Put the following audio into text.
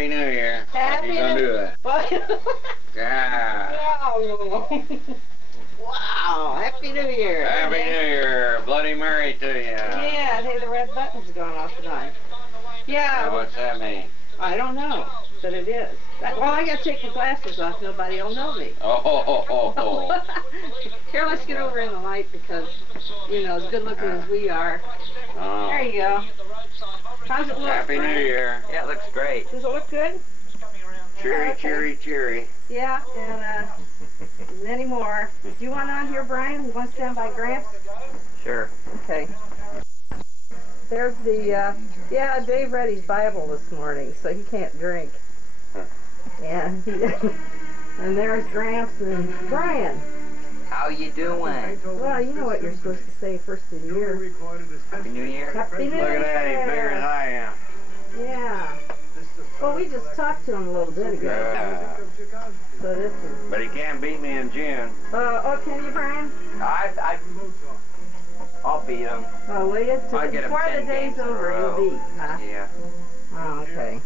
Happy New Year. Happy You gonna New do it? What? Yeah. Wow. Happy New Year. Happy New Year. Bloody Mary to you. Yeah, hey, the red button's going off and on. Yeah. Now, what's that mean? I don't know, but it is. Well, I gotta take my glasses off. Nobody will know me. Oh. Here, let's get over in the light because, you know, as good looking as we are. Oh. There you go. How's it look? Happy New Brian? Year. Yeah, it looks great. Does it look good? Cheery, Okay. cheery, cheery. Yeah, and many more. Do you want on here, Brian? You want to stand by Gramps? Sure. Okay. There's the, yeah, Dave read his Bible this morning, so he can't drink. And and there's Gramps and Brian. How you doing? Well, you know what you're supposed to say first of the year. Happy New Year. Happy New Look at that, he's bigger than I am. Yeah. Well, we just talked to him a little bit ago. Yeah. So this is... But he can't beat me in June. Oh, can you, Brian? I'll beat him. Oh, will you? I'll get him Before 10 the day's games in a over, row. you'll beat, huh? Yeah. Oh, okay.